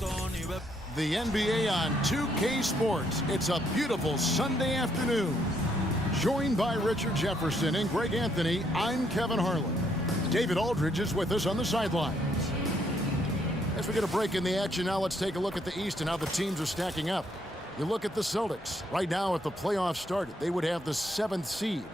The NBA on 2K Sports. It's a beautiful Sunday afternoon. Joined by Richard Jefferson and Greg Anthony, I'm Kevin Harlan. David Aldridge is with us on the sidelines. As we get a break in the action now, let's take a look at the East and how the teams are stacking up. You look at the Celtics. Right now, if the playoffs started, they would have the 7th seed.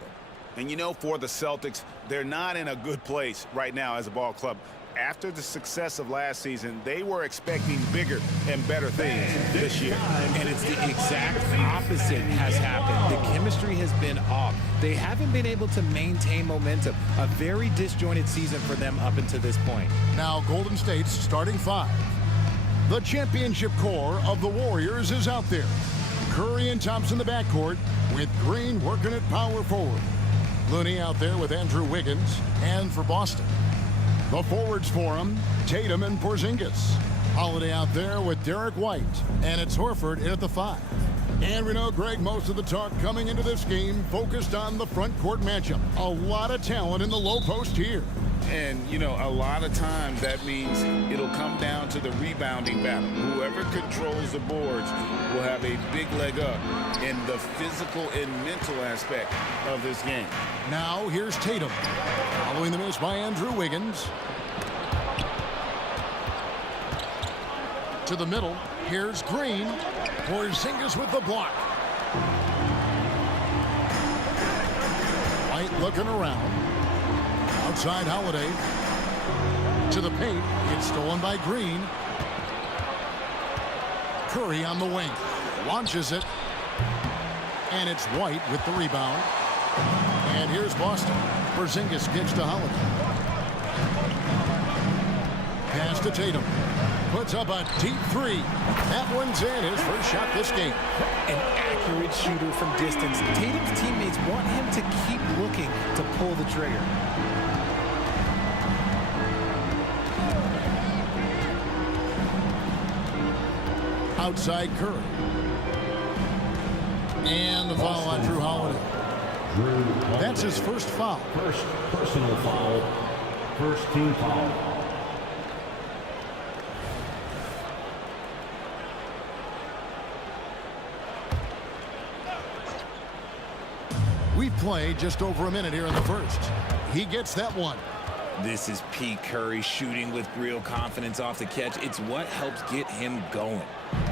And you know, for the Celtics, they're not in a good place right now as a ball club. After the success of last season, they were expecting bigger and better things this year. And it's the exact opposite has happened. The chemistry has been off. They haven't been able to maintain momentum. A very disjointed season for them up until this point. Now, Golden State's starting 5. The championship core of the Warriors is out there. Curry and Thompson the backcourt, with Green working at power forward. Looney out there with Andrew Wiggins. And for Boston, the forwards for him, Tatum and Porzingis. Holiday out there with Derek White. And it's Horford in at the 5. And we know, Greg, most of the talk coming into this game focused on the front court matchup. A lot of talent in the low post here. And, you know, a lot of times that means it'll come down to the rebounding battle. Whoever controls the boards will have a big leg up in the physical and mental aspect of this game. Now, here's Tatum. Following the miss by Andrew Wiggins. To the middle. Here's Green. Porzingis with the block. White looking around. Outside Holiday. To the paint. It's stolen by Green. Curry on the wing. Launches it. And it's White with the rebound. And here's Boston. Porzingis kicks to Holiday. Pass to Tatum. Puts up a deep 3. That one's in. His first shot this game. An accurate shooter from distance. Tatum's teammates want him to keep looking to pull the trigger. Outside Curry. And the foul on Drew Holiday. That's his first foul. First personal foul. First team foul. We play just over a minute here in the first. He gets that one. This is Pete Curry shooting with real confidence off the catch. It's what helps get him going.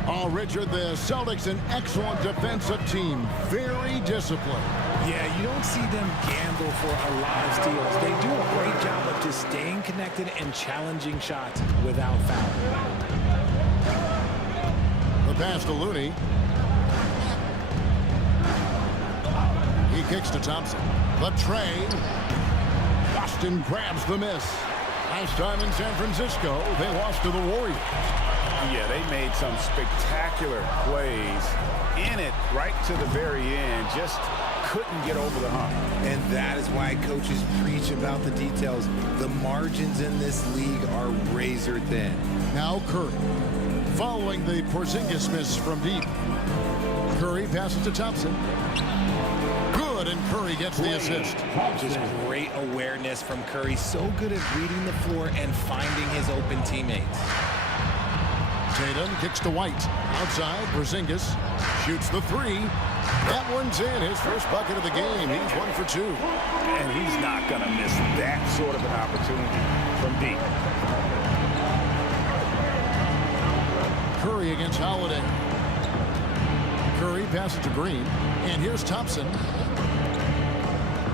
Oh, Richard, the Celtics, an excellent defensive team. Very disciplined. Yeah, you don't see them gamble for a lot of steals. They do a great job of just staying connected and challenging shots without fouling. The pass to Looney. He kicks to Thompson. The trade. Boston grabs the miss. Last time in San Francisco, they lost to the Warriors. Yeah, they made some spectacular plays in it right to the very end. Just couldn't get over the hump. And that is why coaches preach about the details. The margins in this league are razor thin. Now Curry. Following the Porzingis miss from deep. Curry passes to Thompson. Good, and Curry gets the assist. Just great awareness from Curry. So good at reading the floor and finding his open teammates. Tatum kicks to White. Outside, Porzingis shoots the 3. That one's in. His first bucket of the game. He's 1 for 2. And he's not going to miss that sort of an opportunity from deep. Curry against Holiday. Curry passes to Green. And here's Thompson.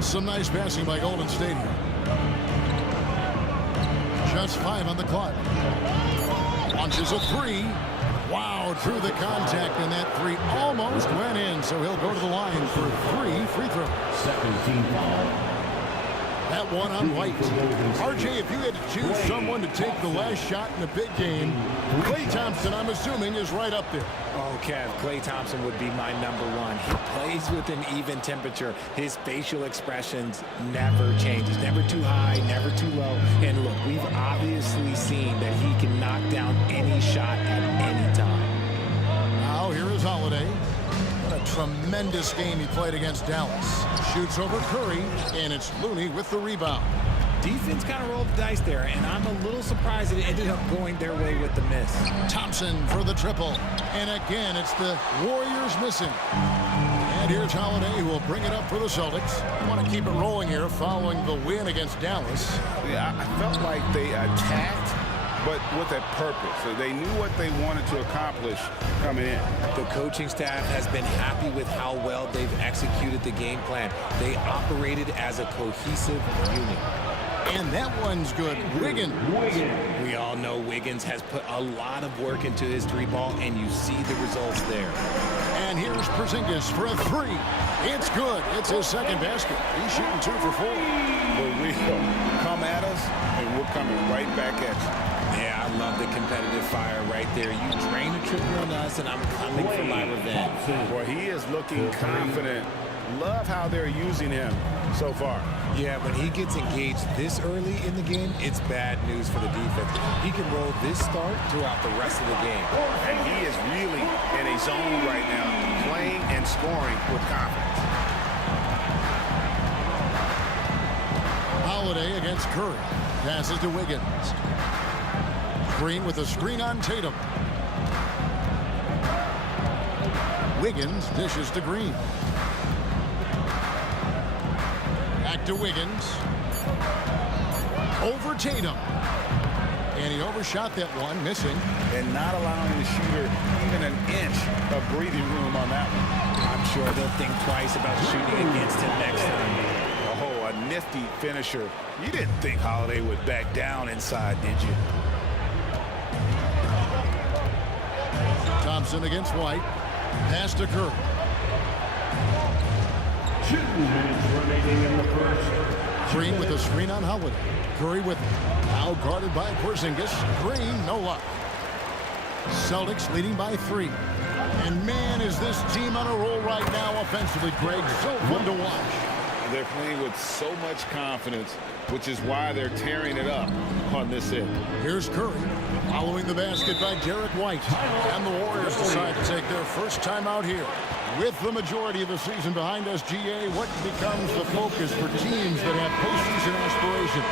Some nice passing by Golden State here. Just 5 on the clock. Launches a 3. Wow, through the contact, and that 3 almost went in, so he'll go to the line for 3 free throws. Second team foul. That one on White. RJ, if you had to choose someone to take the last shot in a big game, Klay Thompson, I'm assuming, is right up there. Oh, Kev, Klay Thompson would be my number 1. He plays with an even temperature. His facial expressions never changes. Never too high, never too low. And look, we've obviously seen that he can knock down any shot at any time. Now here is Holiday. What a tremendous game he played against Dallas. Shoots over Curry, and it's Looney with the rebound. defense kind of rolled the dice there, and I'm a little surprised it ended up going their way with the miss. Thompson for the triple. And again, it's the Warriors missing. And here's Holiday, who will bring it up for the Celtics. Want to keep it rolling here following the win against Dallas. Yeah, I felt like they attacked, but with a purpose. So they knew what they wanted to accomplish coming in. The coaching staff has been happy with how well they've executed the game plan. They operated as a cohesive unit. And that one's good. Wiggins. We all know Wiggins has put a lot of work into his three ball, and you see the results there. And here's Porzingis for a three. It's good. It's his second basket. He's shooting 2 for 4. But we come at us, and we're coming right back at you. Yeah, I love the competitive fire right there. You drain a triple on us, and I'm coming for my revenge. Boy, he is looking confident. Love how they're using him so far. Yeah, when he gets engaged this early in the game, it's bad news for the defense. He can roll this start throughout the rest of the game. And he is really in a zone right now, playing and scoring with confidence. Holiday against Curry. Passes to Wiggins. Green with a screen on Tatum. Wiggins dishes to Green. Back to Wiggins. Over Tatum. And he overshot that one, missing. And not allowing the shooter even an inch of breathing room on that one. I'm sure they'll think twice about shooting against him next time. Oh, a nifty finisher. You didn't think Holiday would back down inside, did you? Thompson against White. Pass to Curry. 2 minutes remaining in the first. Green with a screen on Holiday. Curry with it. Now guarded by Porzingis. Green, no luck. Celtics leading by 3. And man, is this team on a roll right now offensively, Greg. So fun to watch. They're playing with so much confidence, which is why they're tearing it up on this end. Here's Curry following the basket by Derek White. And the Warriors decide to take their first time out here. With the majority of the season behind us, GA, what becomes the focus for teams that have postseason aspirations?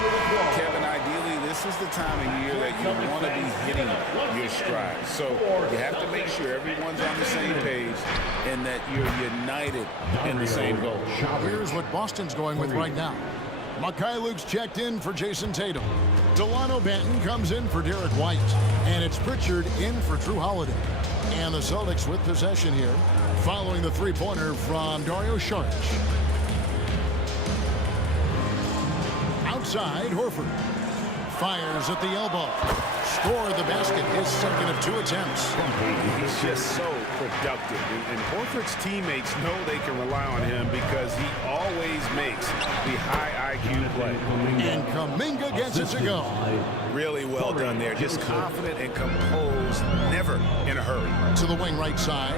Kevin, ideally, this is the time of year that you want to be hitting your stride. So you have to make sure everyone's on the same page and that you're united in the same goal. Here's what Boston's going with right now. Mikhail Luke's checked in for Jason Tatum. Delano Banton comes in for Derek White. And it's Pritchard in for Drew Holiday. And the Celtics with possession here, following the three-pointer from Dario Saric. Outside, Horford fires at the elbow. Scored the basket, his second of 2 attempts. He's just so productive. And Horford's teammates know they can rely on him because he always makes the high IQ play. And Kuminga gets it to go. Really well done there. Just confident and composed, never in a hurry. To the wing right side.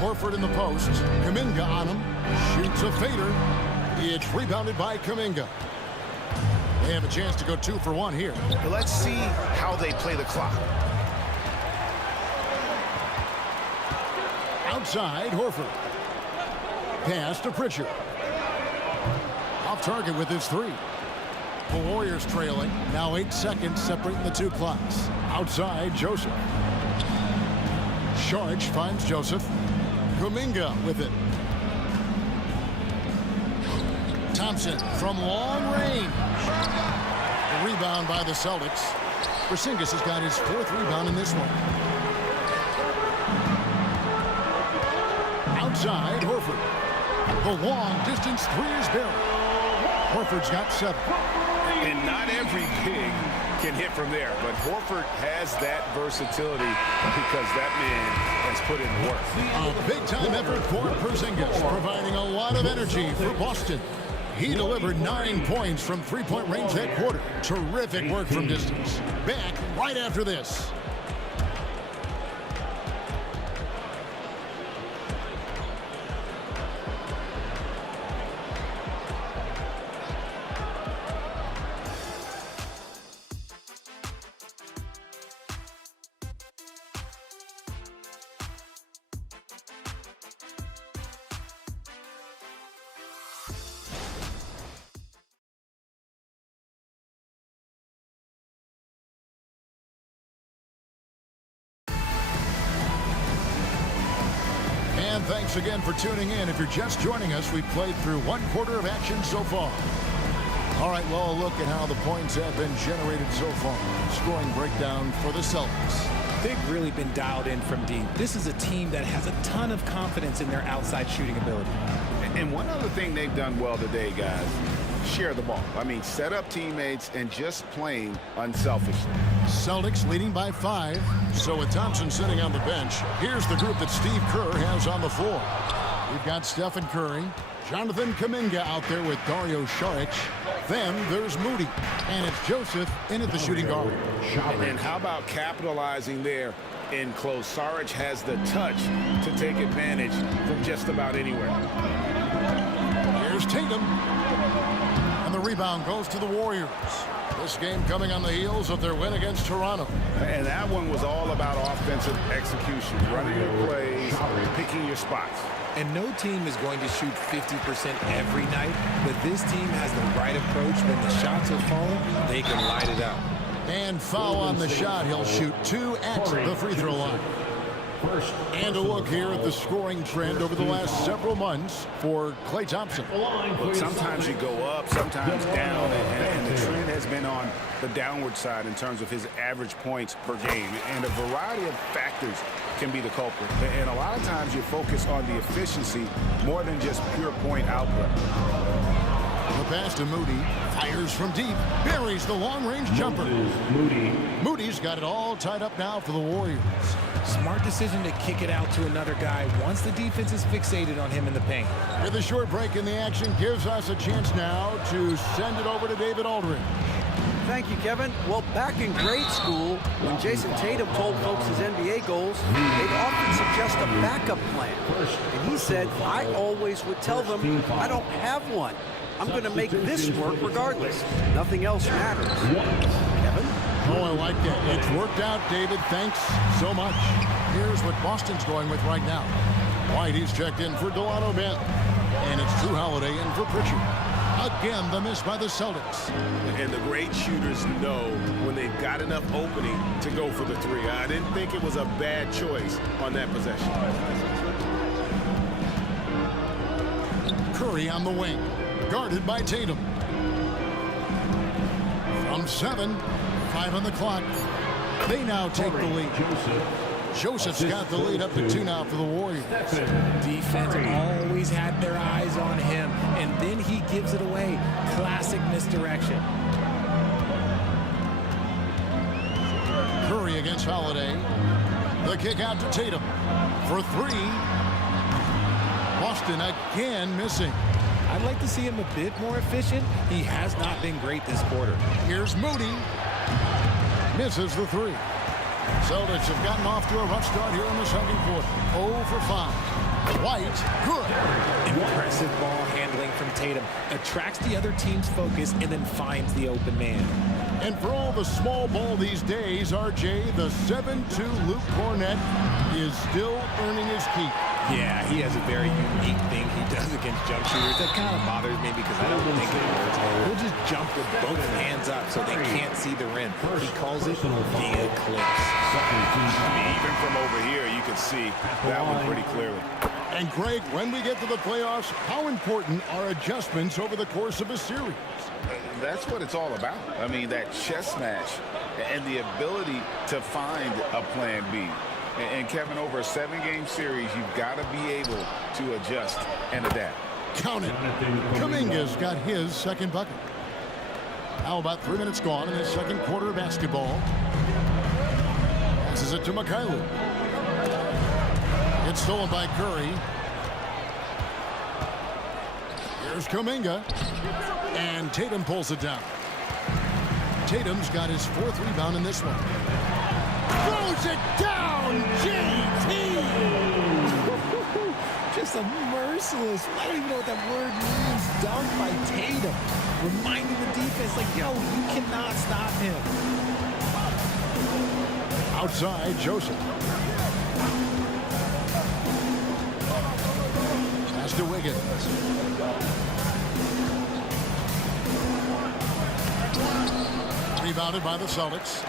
Horford in the post. Kuminga on him. Shoots a fader. It's rebounded by Kuminga. They have a chance to go 2 for 1 here. Let's see how they play the clock. Outside, Horford. Pass to Pritchard. Off target with his 3. The Warriors trailing. Now 8 seconds separating the 2 clocks. Outside, Joseph. Saric finds Joseph. Kuminga with it. Thompson from long range. The rebound by the Celtics. Porzingis has got his 4th rebound in this one. Outside, Horford. The long distance 3 is buried. Horford's got 7. And not every big can hit from there, but Horford has that versatility because that man has put in work. A big-time effort for Porzingis, providing a lot of energy for Boston. He delivered 9 points from three-point range that quarter. Terrific work from distance. Back right after this. And thanks again for tuning in. If you're just joining us, we've played through one quarter of action so far. All right, well, a look at how the points have been generated so far. Scoring breakdown for the Celtics. They've really been dialed in from deep. This is a team that has a ton of confidence in their outside shooting ability. And one other thing they've done well today, guys, share the ball. I mean, set up teammates and just playing unselfishly. Celtics leading by 5. So with Thompson sitting on the bench, here's the group that Steve Kerr has on the floor. We've got Stephen Curry, Jonathan Kuminga out there with Dario Saric. Then there's Moody, and it's Joseph in at the shooting guard. And how about capitalizing there in close? Saric has the touch to take advantage from just about anywhere. Here's Tatum. And the rebound goes to the Warriors. This game coming on the heels of their win against Toronto. And that one was all about offensive execution, running your plays, picking your spots. And no team is going to shoot 50% every night, but this team has the right approach. When the shots are falling, they can light it up. And foul on the shot. He'll shoot 2 at the free throw line. And a look here at the scoring trend over the last several months for Klay Thompson. Look, sometimes you go up, sometimes down, and the trend has been on the downward side in terms of his average points per game. And a variety of factors can be the culprit. And a lot of times you focus on the efficiency more than just pure point output. The pass to Moody. Fires from deep. Buries the long-range jumper. Moody's got it all tied up now for the Warriors. Smart decision to kick it out to another guy once the defense is fixated on him in the paint. With a short break in the action, gives us a chance now to send it over to David Aldridge. Thank you, Kevin. Well, back in grade school, when Jason Tatum told folks his NBA goals, they'd often suggest a backup plan. And he said, I always would tell them, I don't have one. I'm going to make this work regardless. Nothing else matters. Kevin? Oh, I like that. It's worked out, David. Thanks so much. Here's what Boston's going with right now. White, he's checked in for Delano Ben. And it's Drew Holiday in for Pritchard. Again, the miss by the Celtics. And the great shooters know when they've got enough opening to go for the three. I didn't think it was a bad choice on that possession. Curry on the wing. Guarded by Tatum. From 7, 5 on the clock. They now take the lead. Joseph's got the lead up to 2 now for the Warriors. Defense always had their eyes on him, and then he gives it away. Classic misdirection. Curry against Holiday. The kick out to Tatum for 3. Boston again missing. I'd like to see him a bit more efficient. He has not been great this quarter. Here's Moody. Misses the 3. Celtics have gotten off to a rough start here in the second quarter. 0 for 5. White, good. Impressive ball handling from Tatum. Attracts the other team's focus and then finds the open man. And for all the small ball these days, RJ, the 7'2" Luke Cornett is still earning his keep. Yeah, he has a very unique thing he does against jump shooters. That kind of bothers me because I don't think it works. He'll just jump with both hands up so they can't see the rim. He calls it the eclipse. Even from over here, you can see that one pretty clearly. And Greg, when we get to the playoffs, how important are adjustments over the course of a series? That's what it's all about. I mean, that chess match and the ability to find a plan B. And Kevin, over a 7-game series, you've got to be able to adjust and adapt. Count it. Kuminga's got his second bucket. Now about 3 minutes gone in the second quarter of basketball. Passes it to Mikhailuk. It's stolen by Curry. Here's Kuminga. And Tatum pulls it down. Tatum's got his 4th rebound in this one. Throws it down, JT! Just a merciless, I don't even know what that word means, dunk by Tatum. Reminding the defense, like, yo, you cannot stop him. Outside, Joseph. Pass to Wiggins. Rebounded by the Celtics.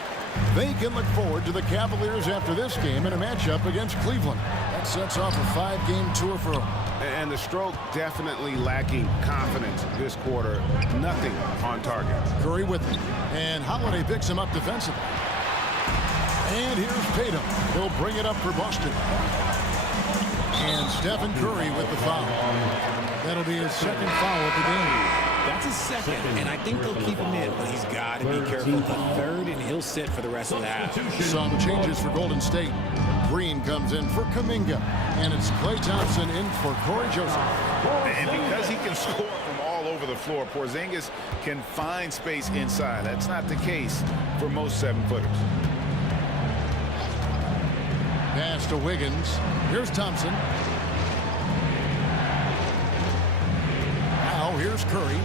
They can look forward to the Cavaliers after this game in a matchup against Cleveland. That sets off a 5-game tour for them. And the Stroke definitely lacking confidence this quarter. Nothing on target. Curry with him. And Holiday picks him up defensively. And here's Tatum. He'll bring it up for Boston. And Stephen Curry with the foul. That'll be his second foul of the game. That's his second, and I think they'll keep him in, but he's got to be careful. The third, and he'll sit for the rest of the half. Some changes for Golden State. Green comes in for Kuminga, and it's Klay Thompson in for Corey Joseph. And because he can score from all over the floor, Porzingis can find space inside. That's not the case for most 7-footers. Pass to Wiggins. Here's Thompson. Now here's Curry.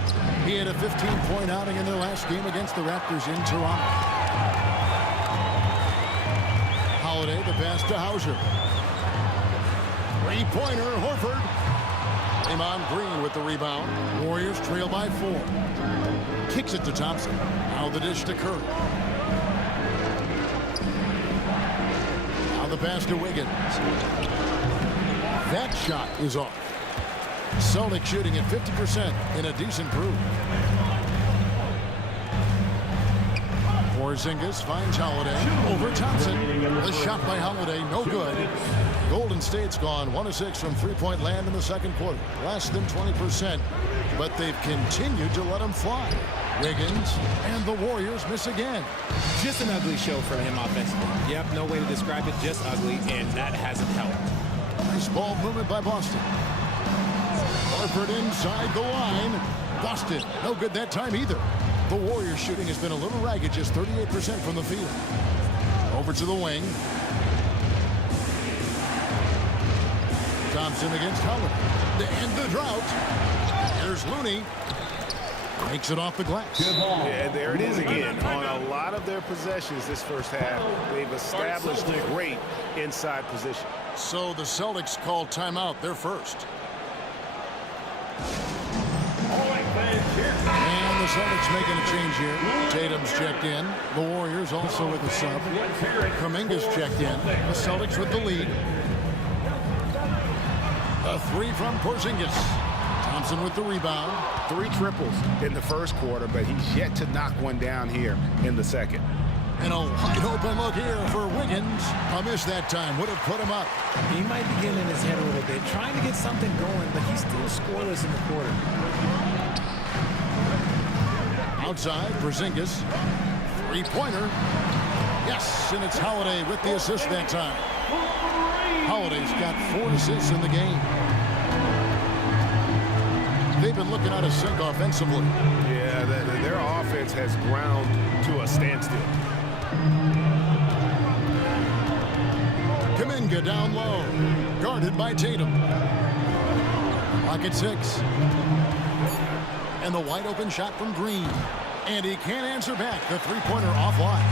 He had a 15-point outing in their last game against the Raptors in Toronto. Holiday, the pass to Hauser. Three-pointer, Horford. Draymond Green with the rebound. Warriors trail by 4. Kicks it to Thompson. Now the dish to Curry. Now the pass to Wiggins. That shot is off. Celtics shooting at 50% in a decent proof. Porzingis finds Holiday over Thompson. The shot by Holiday, no good. Golden State's gone 1 of 6 from three-point land in the second quarter. Less than 20%, but they've continued to let them fly. Wiggins and the Warriors miss again. Just an ugly show from him offensively. Yep, no way to describe it, just ugly, and that hasn't helped. Nice ball movement by Boston. Horford inside the line. Boston, no good that time either. The Warriors shooting has been a little ragged, just 38% from the field. Over to the wing. Thompson against Holiday to end the drought. Here's Looney. Makes it off the glass. Yeah, there it is again. On a lot of their possessions this first half, they've established great inside position. So the Celtics call timeout, their first. And the Celtics making a change here. Tatum's checked in. The Warriors also with a sub. Kuminga's checked in. The Celtics with the lead. A 3 from Porzingis. Thompson with the rebound. 3 triples in the first quarter, but he's yet to knock one down here in the second. And a wide open look here for Wiggins. A miss that time. Would have put him up. He might be getting in his head a little bit, trying to get something going, but he's still scoreless in the quarter. Outside, Porzingis. Three-pointer. Yes, and it's Holiday with the assist that time. Holiday's got 4 assists in the game. They've been looking out of sync offensively. Yeah, their offense has ground to a standstill. Kuminga down low. Guarded by Tatum. Clock at 6. And the wide open shot from Green. And he can't answer back. The three-pointer offline.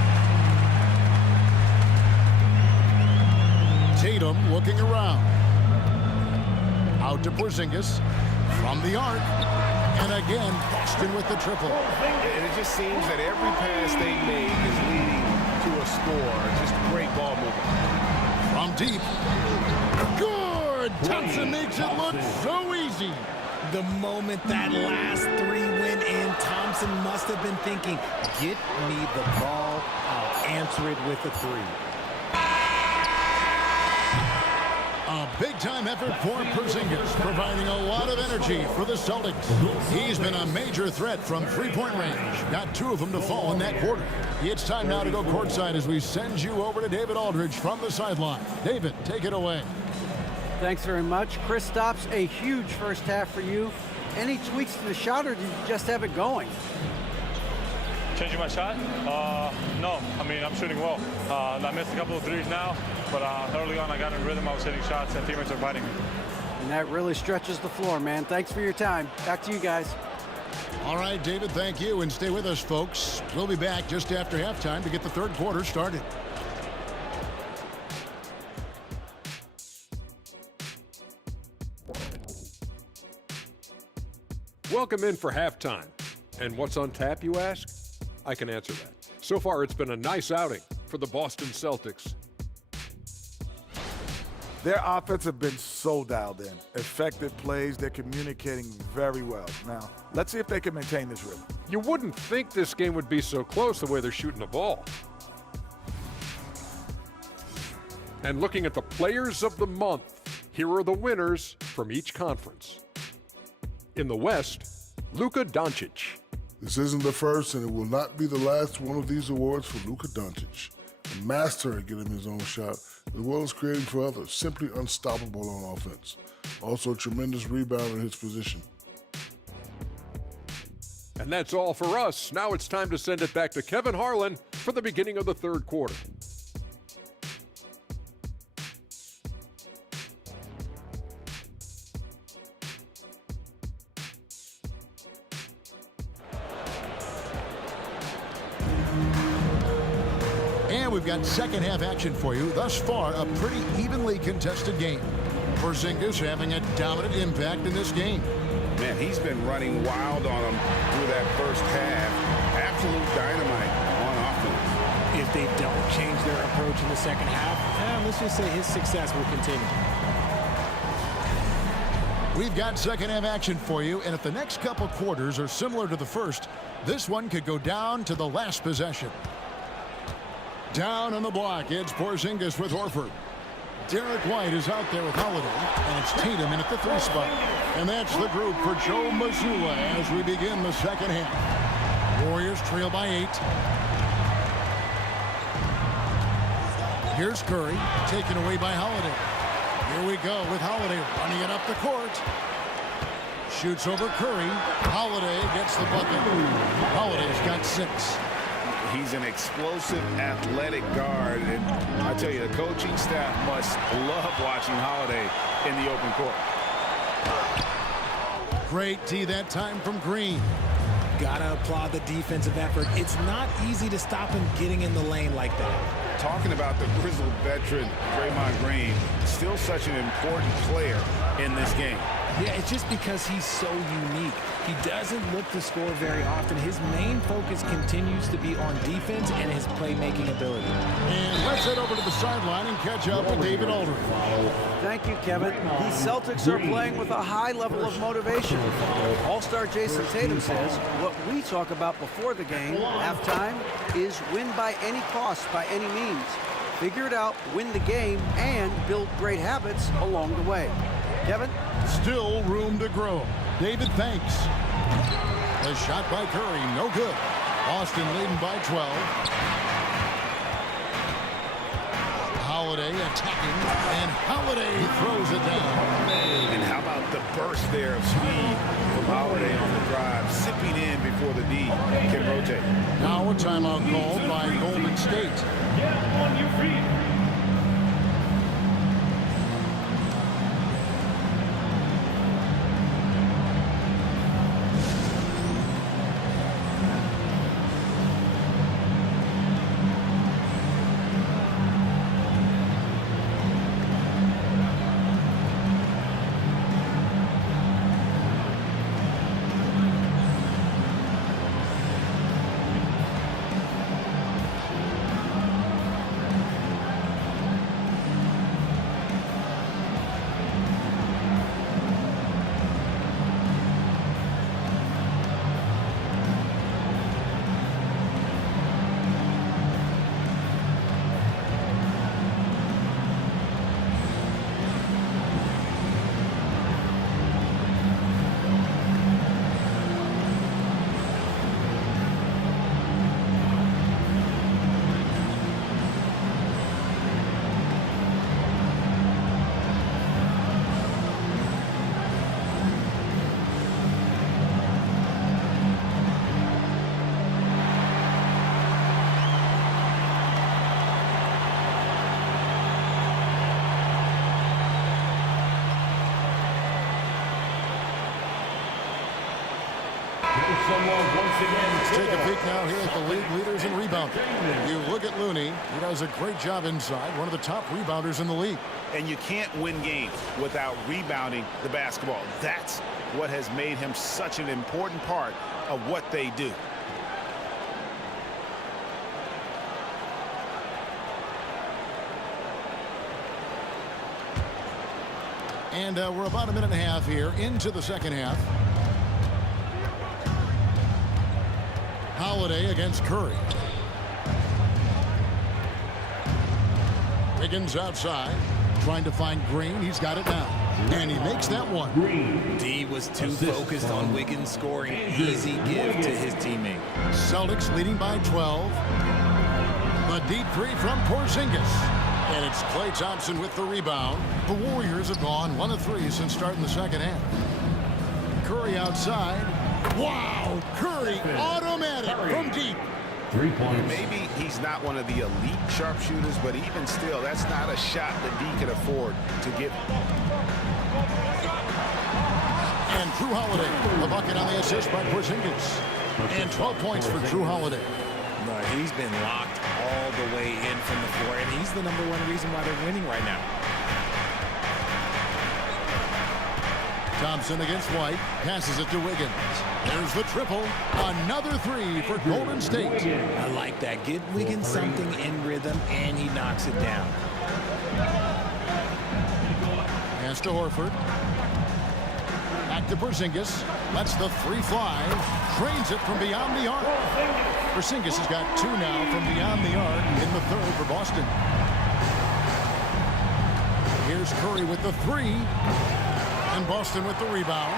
Tatum looking around. Out to Porzingis. From the arc. And again, Boston with the triple. And it just seems that every pass they make is leading to a score. Just great ball movement. From deep. Good! Thompson makes it look so easy. The moment that last 3 went in, Thompson must have been thinking, get me the ball, I'll answer it with a 3. A big-time effort for Porzingis, providing a lot of energy for the Celtics. He's been a major threat from three-point range. Got 2 of them to fall in that quarter. It's time now to go courtside as we send you over to David Aldridge from the sideline. David, take it away. Thanks very much. Kristaps, a huge first half for you. Any tweaks to the shot, or did you just have it going? Changing my shot? No. I mean, I'm shooting well. I missed a couple of threes now, but early on I got in rhythm. I was hitting shots, and teammates are fighting me. And that really stretches the floor, man. Thanks for your time. Back to you guys. All right, David, thank you. And stay with us, folks. We'll be back just after halftime to get the third quarter started. Welcome in for halftime. And what's on tap, you ask? I can answer that. So far, it's been a nice outing. for the Boston Celtics. Their offense have been so dialed in. Effective plays, they're communicating very well. Now, let's see if they can maintain this rhythm. You wouldn't think this game would be so close the way they're shooting the ball. And looking at the players of the month, here are the winners from each conference. In the West, Luka Doncic. This isn't the first, and it will not be the last one of these awards for Luka Doncic. A master at getting his own shot, as well as creating for others. Simply unstoppable on offense. Also a tremendous rebounder in his position. And that's all for us. Now it's time to send it back to Kevin Harlan for the beginning of the third quarter. And we've got second half action for you. Thus far, a pretty evenly contested game. Porzingis having a dominant impact in this game. Man, he's been running wild on them through that first half. Absolute dynamite on offense. If they don't change their approach in the second half, let's just say his success will continue. We've got second half action for you, and if the next couple quarters are similar to the first, this one could go down to the last possession. Down on the block, it's Porzingis with Horford. Derek White is out there with Holiday, and it's Tatum in at the 3 spot. And that's the group for Joe Mazzulla as we begin the second half. Warriors trail by 8. Here's Curry, taken away by Holiday. Here we go with Holiday running it up the court. Shoots over Curry. Holiday gets the bucket. Holiday's got 6. He's an explosive, athletic guard, and I tell you, the coaching staff must love watching Holiday in the open court. Great D that time from Green. Gotta applaud the defensive effort. It's not easy to stop him getting in the lane like that. Talking about the grizzled veteran, Draymond Green, still such an important player in this game. Yeah, it's just because he's so unique. He doesn't look to score very often. His main focus continues to be on defense and his playmaking ability. And let's head over to the sideline and catch up with David Aldridge. Thank you, Kevin. The Celtics are playing with a high level of motivation. All-star Jason Tatum says what we talk about before the game, halftime, is win by any cost, by any means. Figure it out, win the game, and build great habits along the way. Kevin? Still room to grow. David, thanks. A shot by Curry, no good. Boston leading by 12. Holiday attacking, and Holiday throws it down. And how about the burst there of speed from Holiday on the drive, zipping in before the D can rotate. Now a timeout called by Golden State. Get on your feet. Let's take a peek now here at the league leaders in rebounding. You look at Looney. He does a great job inside. One of the top rebounders in the league. And you can't win games without rebounding the basketball. That's what has made him such an important part of what they do. And we're about a minute and a half here into the second half. Holiday against Curry. Wiggins outside, trying to find Green. He's got it now. And he makes that one. D was too focused on Wiggins scoring. Easy give to his teammate. Celtics leading by 12. The deep three from Porzingis. And it's Klay Thompson with the rebound. The Warriors have gone 1 of 3 since starting the second half. Curry outside. Wow! Curry automatic from deep. 3 points. Maybe he's not one of the elite sharpshooters, but even still, that's not a shot that D can afford to give. And Drew Holiday, the bucket on the assist by Porzingis. And 12 points for Drew Holiday. He's been locked all the way in from the floor, and he's the #1 reason why they're winning right now. Thompson against White, passes it to Wiggins. There's the triple. Another 3 for Golden State. I like that. Give Wiggins something in rhythm, and he knocks it down. Pass to Horford. Back to Porzingis. Lets the 3 fly. Drains it from beyond the arc. Porzingis has got 2 now from beyond the arc in the third for Boston. Here's Curry with the 3. And Boston with the rebound.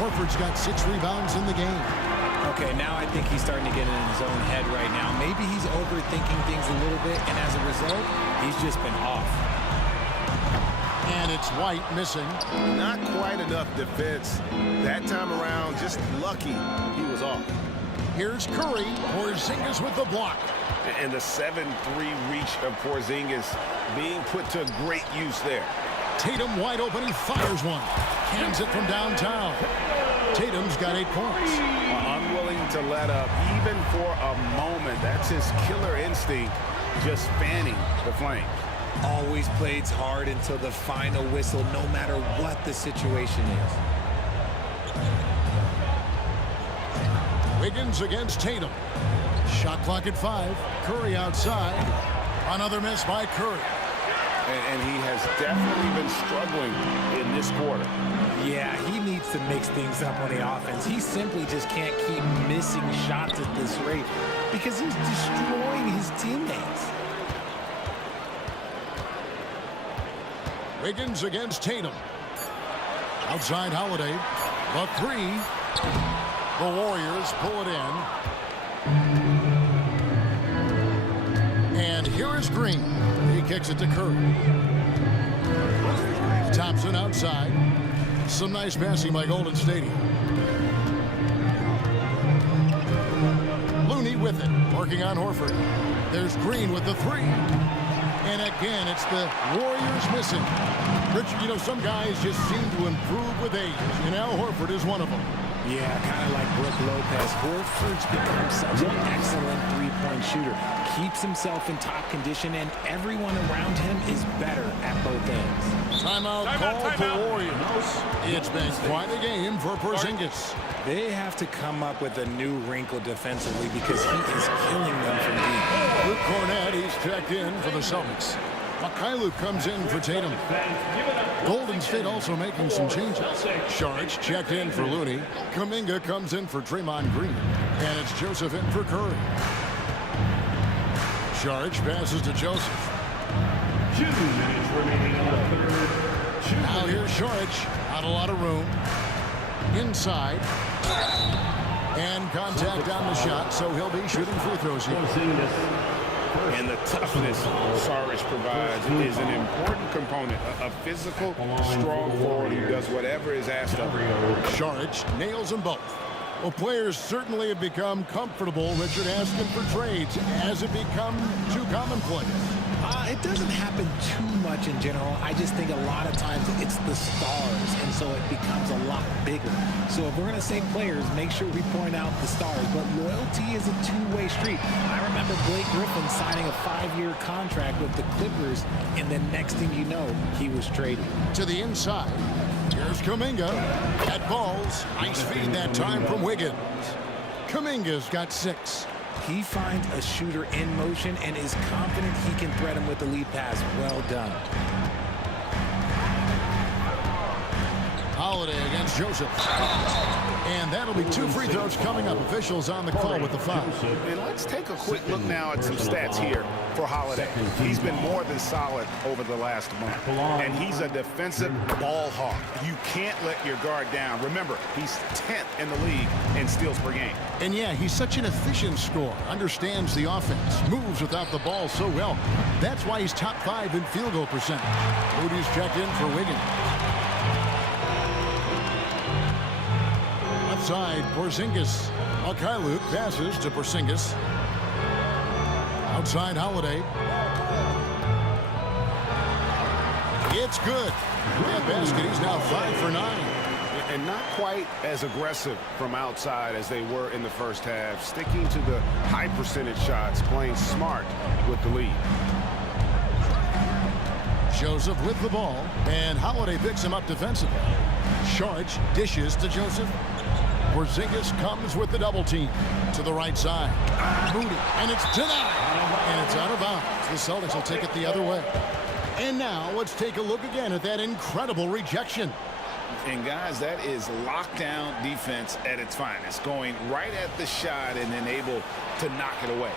Horford's got 6 rebounds in the game. Okay, now I think he's starting to get in his own head right now. Maybe he's overthinking things a little bit, and as a result, he's just been off. And it's White missing. Not quite enough defense. That time around, just lucky he was off. Here's Curry. Porzingis with the block. And the 7-3 reach of Porzingis being put to great use there. Tatum wide open. He fires one. Hands it from downtown. Tatum's got 8 points. Unwilling to let up, even for a moment. That's his killer instinct, just fanning the flame. Always plays hard until the final whistle, no matter what the situation is. Wiggins against Tatum. Shot clock at 5. Curry outside. Another miss by Curry. And he has definitely been struggling in this quarter. Yeah, he needs to mix things up on the offense. He simply just can't keep missing shots at this rate because he's destroying his teammates. Wiggins against Tatum. Outside Holiday. The 3. The Warriors pull it in. And here is Green. He kicks it to Curry. Thompson outside. Some nice passing by Golden State. Looney with it. Working on Horford. There's Green with the 3. And again, it's the Warriors missing. Richard, you know, some guys just seem to improve with age. And Al Horford is one of them. Yeah, kind of like Brook Lopez. Horford's become such an excellent three-point shooter. Keeps himself in top condition, and everyone around him is better at both ends. Timeout call for Warriors. It's been quite a game for Porzingis. They have to come up with a new wrinkle defensively because he is killing them from deep. Luke Cornett, he's checked in for the Celtics. Mikhailuk comes in for Tatum. Golden State also making some changes. Sharge checked in for Looney. Kuminga comes in for Draymond Green. And it's Joseph in for Curry. Sharge passes to Joseph. 2 minutes remaining on the third. Now here's Sharge. Not a lot of room. Inside. And contact on the shot, so he'll be shooting free throws here. And the toughness Saric provides is an important component. A physical, strong forward who does whatever is asked of him. Saric nails them both. Well, players certainly have become comfortable, Richard, asking for trades. Has it become too commonplace? It doesn't happen too much in general. I just think a lot of times it's the stars, and so it becomes a lot bigger. So if we're going to say players, make sure we point out the stars. But loyalty is a two-way street. I remember Blake Griffin signing a 5-year contract with the Clippers, and the next thing you know, he was traded. To the inside. Here's Kuminga. At balls. Nice feed that time from Wiggins. Kuminga's got 6. He finds a shooter in motion and is confident he can thread him with the lead pass. Well done. Holiday against Joseph. And that'll be 2 free throws coming up. Officials on the call with the foul. And let's take a quick look now at some stats here for Holiday. He's been more than solid over the last month. And he's a defensive ball hawk. You can't let your guard down. Remember, he's 10th in the league in steals per game. And yeah, he's such an efficient scorer. Understands the offense. Moves without the ball so well. That's why he's top 5 in field goal percentage. Moody's checked in for Wiggins. Outside, Porzingis. Alkailu passes to Porzingis. Outside, Holiday. It's good. That basket, he's now 5 for 9. And not quite as aggressive from outside as they were in the first half. Sticking to the high percentage shots, playing smart with the lead. Joseph with the ball, and Holiday picks him up defensively. Sharch dishes to Joseph. Porzingis comes with the double team to the right side. Moody, and it's denied. And it's out of bounds. The Celtics will take it the other way. And now let's take a look again at that incredible rejection. And guys, that is lockdown defense at its finest. Going right at the shot and then able to knock it away.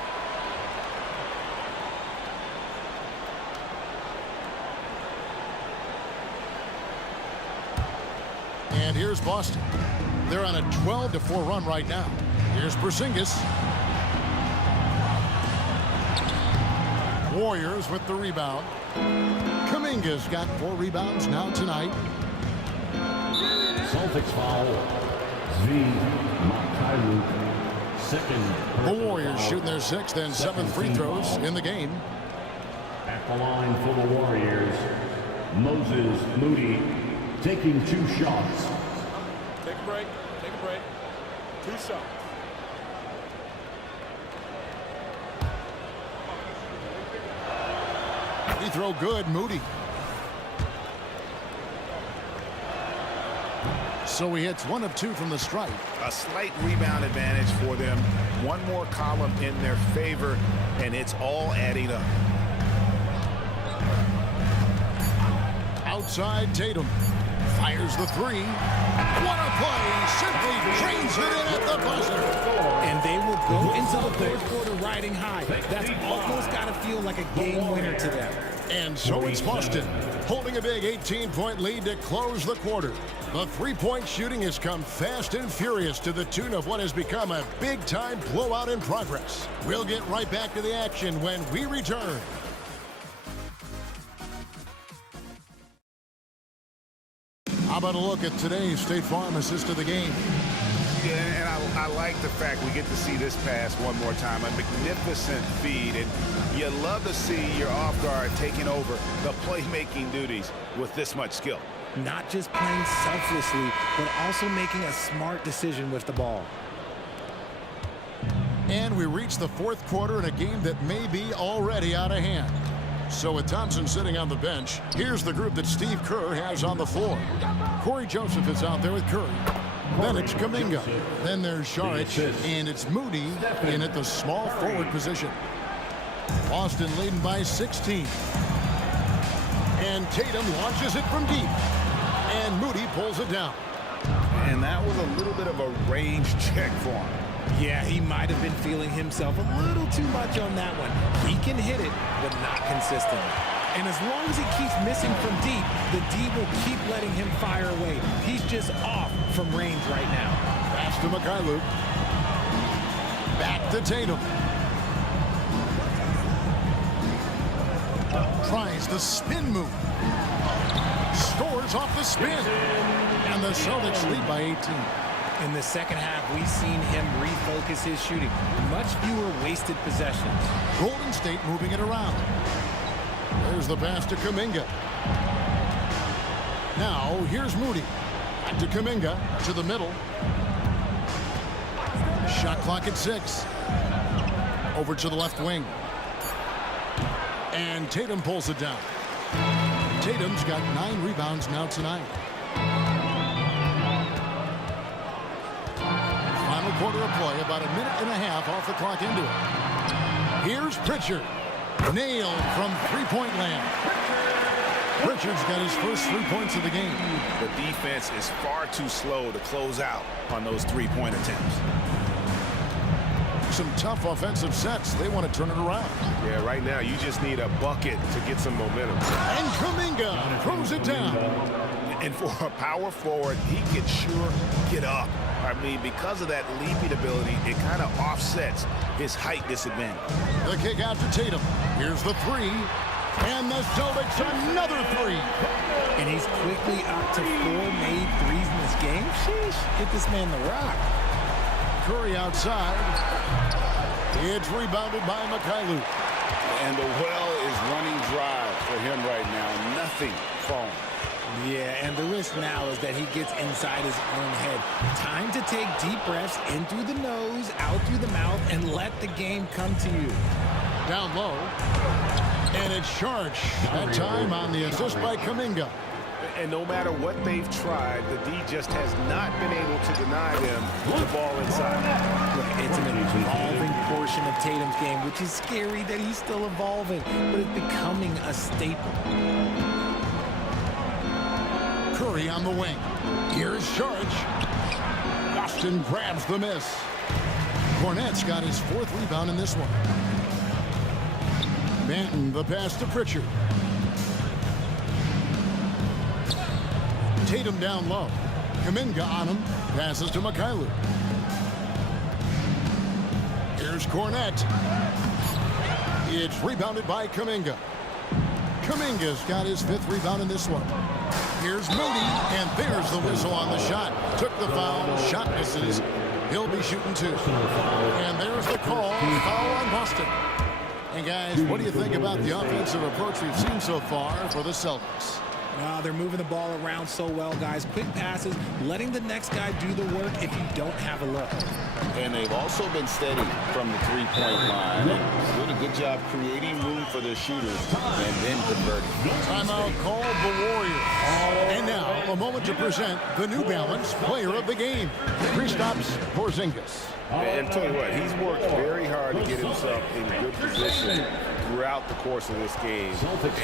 And here's Boston. They're on a 12-4 run right now. Here's Porzingis. Warriors with the rebound. Kuminga's got 4 rebounds now tonight. Celtics foul. Second. The Warriors shooting their 6th and 7th free throws in the game. At the line for the Warriors, Moses Moody taking 2 shots. Take a break. Take a break. 2 shots. Free throw good, Moody. So he hits 1 of 2 from the stripe. A slight rebound advantage for them. 1 more column in their favor, and it's all adding up. Outside, Tatum fires the 3. What a play! Simply drains it in at the buzzer. And they will go into the 4th quarter riding high. That's almost got to feel like a game winner to them. And so it's Boston, holding a big 18-point lead to close the quarter. The 3-point shooting has come fast and furious to the tune of what has become a big-time blowout in progress. We'll get right back to the action when we return. How about a look at today's State Farm assist of the game? Yeah, and I like the fact we get to see this pass one more time. A magnificent feed, and you love to see your off guard taking over the playmaking duties with this much skill. Not just playing selflessly, but also making a smart decision with the ball. And we reach the 4th quarter in a game that may be already out of hand. So with Thompson sitting on the bench, here's the group that Steve Kerr has on the floor. Corey Joseph is out there with Curry. Then it's Kuminga. Then there's Saric, and it's Moody in at the small forward position. Boston leading by 16. And Tatum launches it from deep. And Moody pulls it down. And that was a little bit of a range check for him. Yeah, he might have been feeling himself a little too much on that one. He can hit it, but not consistently. And as long as he keeps missing from deep, the D will keep letting him fire away. He's just off from range right now. Pass to Alkailu. Back to Tatum. Tries the spin move. Scores off the spin. And the Celtics lead by 18. In the second half, we've seen him refocus his shooting. Much fewer wasted possessions. Golden State moving it around. There's the pass to Kuminga. Now, here's Moody. Back to Kuminga, to the middle. Shot clock at 6. Over to the left wing. And Tatum pulls it down. Tatum's got 9 rebounds now tonight. Final quarter of play, about a minute and a half off the clock into it. Here's Pritchard. Nailed from 3-point land. Pritchard's got his first 3 points of the game. The defense is far too slow to close out on those three-point attempts. Some tough offensive sets. They want to turn it around. Yeah, right now you just need a bucket to get some momentum. And Kuminga throws it down. And for a power forward, he can sure get up. I mean, because of that leaping ability, it kind of offsets his height disadvantage. The kick out to Tatum. Here's the three. And the Celtics another three. And he's quickly up to 4 made threes in this game. Sheesh, get this man the rock. Curry outside. It's rebounded by Mikhailuk. And the well is running dry for him right now. Nothing falling. Yeah, and the risk now is that he gets inside his own head. Time to take deep breaths in through the nose, out through the mouth, and let the game come to you. Down low. And it's Sharch. That time on the assist by Kuminga. And no matter what they've tried, the D just has not been able to deny them the ball inside. Look, it's an evolving portion of Tatum's game, which is scary that he's still evolving, but it's becoming a staple. Curry on the wing. Here's Sharch. Boston grabs the miss. Cornette's got his 4th rebound in this one. Manton, the pass to Pritchard. Tatum down low. Kuminga on him. Passes to Mikhailuk. Here's Cornette. It's rebounded by Kuminga. Kuminga's got his 5th rebound in this one. Here's Moody, and there's the whistle on the shot. Took the foul, shot misses. He'll be shooting 2. And there's the call, foul on Boston. And guys, what do you think about the offensive approach we've seen so far for the Celtics? They're moving the ball around so well, guys. Quick passes, letting the next guy do the work if you don't have a look. And they've also been steady from the three-point line. Doing a good job creating room for their shooters and then converting. Timeout called the Warriors. And now, a moment to present the New Balance Player of the Game. Kristaps Porzingis. And tell you what, he's worked very hard to get himself in good position throughout the course of this game.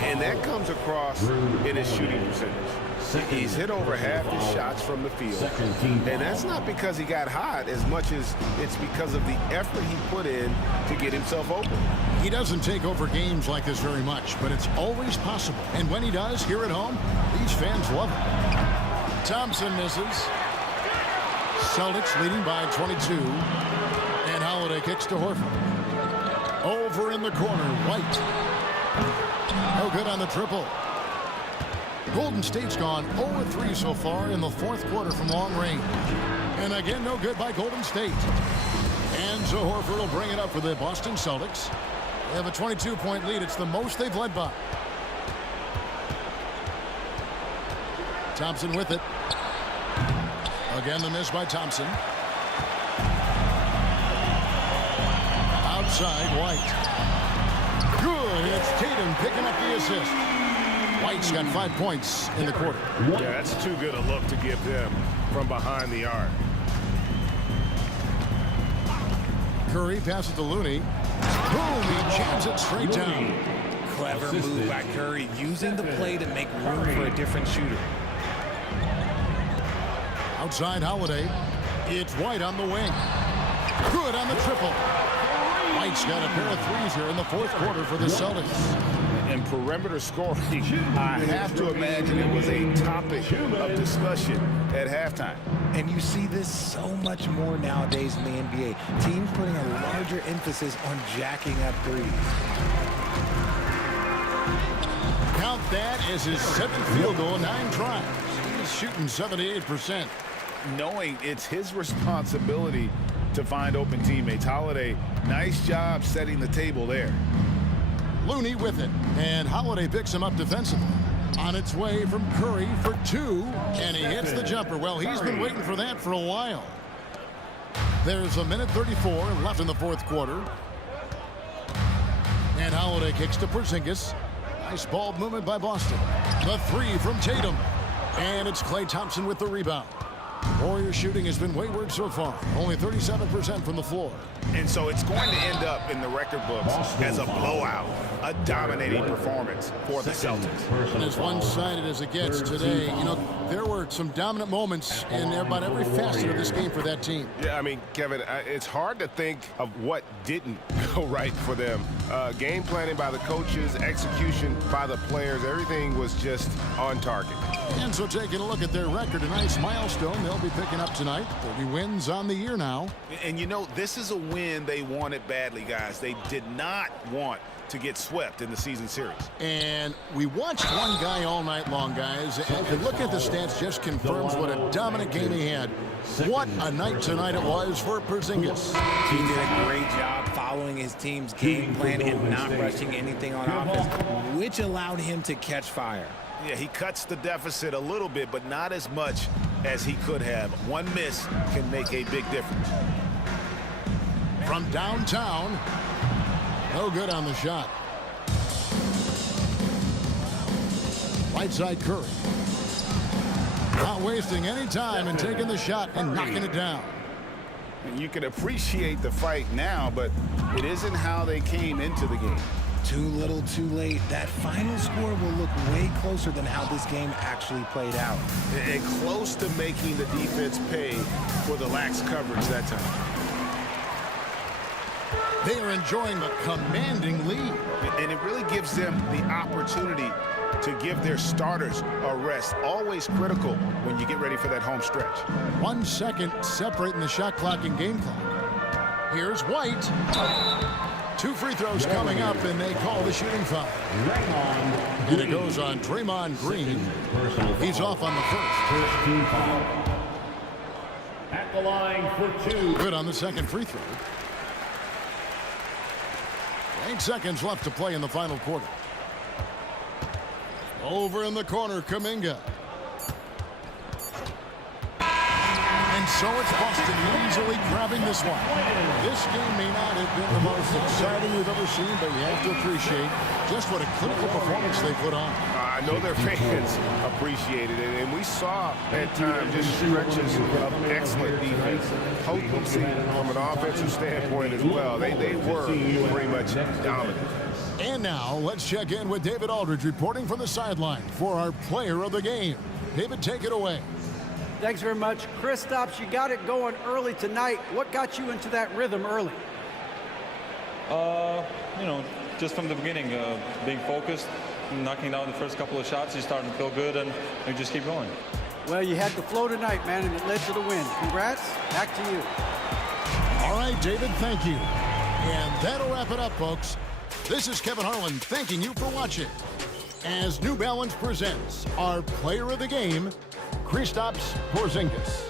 And that comes across in his shooting percentage. He's hit over half his shots from the field. And that's not because he got hot as much as it's because of the effort he put in to get himself open. He doesn't take over games like this very much, but it's always possible. And when he does, here at home, these fans love it. Thompson misses. Celtics leading by 22. And Holiday kicks to Horford. Over in the corner, White. No good on the triple. Golden State's gone 0-3 so far in the 4th quarter from long range. And again, no good by Golden State. And so Horford will bring it up for the Boston Celtics. They have a 22-point lead. It's the most they've led by. Thompson with it. Again, the miss by Thompson. Outside, White. Good. It's Tatum picking up the assist. White's got 5 points in the quarter. Yeah, that's too good a look to give them from behind the arc. Curry passes to Looney. Boom, he jams it straight down. Clever move by Curry, using the play to make room for a different shooter. Outside Holiday. It's White on the wing. Good on the triple. White's got a pair of threes here in the 4th quarter for the Celtics. And perimeter scoring, I have to imagine it was a topic of discussion at halftime. And you see this so much more nowadays in the NBA. Teams putting a larger emphasis on jacking up threes. Count that as his 7th field goal in 9 tries. He's shooting 78%. Knowing it's his responsibility to find open teammates. Holiday, nice job setting the table there. Looney with it, and Holiday picks him up defensively. On its way from Curry for 2, and he hits the jumper. Well, he's been waiting for that for a while. There's a minute 34 left in the 4th quarter. And Holiday kicks to Porzingis. Nice ball movement by Boston. The 3 from Tatum. And it's Klay Thompson with the rebound. Warrior shooting has been wayward so far, only 37% from the floor. And so it's going to end up in the record books as a blowout, a dominating performance for the Celtics. And as one-sided as it gets today, you know, there were some dominant moments in about every facet of this game for that team. Yeah, I mean, Kevin, it's hard to think of what didn't go right for them. Game planning by the coaches, execution by the players, everything was just on target. And so taking a look at their record, a nice milestone they'll be picking up tonight. 30 wins on the year now. And you know, this is a win they wanted badly, guys. They did not want to get swept in the season series. And we watched one guy all night long, guys, and looking at the stats just confirms what a dominant game he had. What a night tonight it was for Porzingis. He did a great job following his team's game plan and not rushing anything on offense, which allowed him to catch fire. Yeah, he cuts the deficit a little bit, but not as much as he could have. One miss can make a big difference. From downtown, no good on the shot. Right side Curry. Not wasting any time and taking the shot and knocking it down. And you can appreciate the fight now, but it isn't how they came into the game. Too little, too late. That final score will look way closer than how this game actually played out. And close to making the defense pay for the lax coverage that time. They are enjoying the commanding lead. And it really gives them the opportunity to give their starters a rest. Always critical when you get ready for that home stretch. 1 second separating the shot clock and game clock. Here's White. 2 free throws coming up, and they call the shooting foul. And it goes on Draymond Green. He's off on the first. Team foul. At the line for 2. Good on the second free throw. 8 seconds left to play in the final quarter. Over in the corner, Kuminga. And so it's Boston easily grabbing this one. This game may not have been the most exciting we've ever seen, but you have to appreciate just what a clinical performance they put on. I know their fans appreciated it, and we saw at times just stretches of excellent defense. Potency from an offensive standpoint as well. They were pretty much dominant. And now let's check in with David Aldridge reporting from the sideline for our player of the game. David, take it away. Thanks very much. Kristaps, you got it going early tonight. What got you into that rhythm early? You know, just from the beginning, being focused, knocking down the first couple of shots, you start to feel good, and you just keep going. Well, you had the flow tonight, man, and it led to the win. Congrats. Back to you. All right, David, thank you. And that'll wrap it up, folks. This is Kevin Harlan thanking you for watching as New Balance presents our player of the game, Kristaps Porzingis.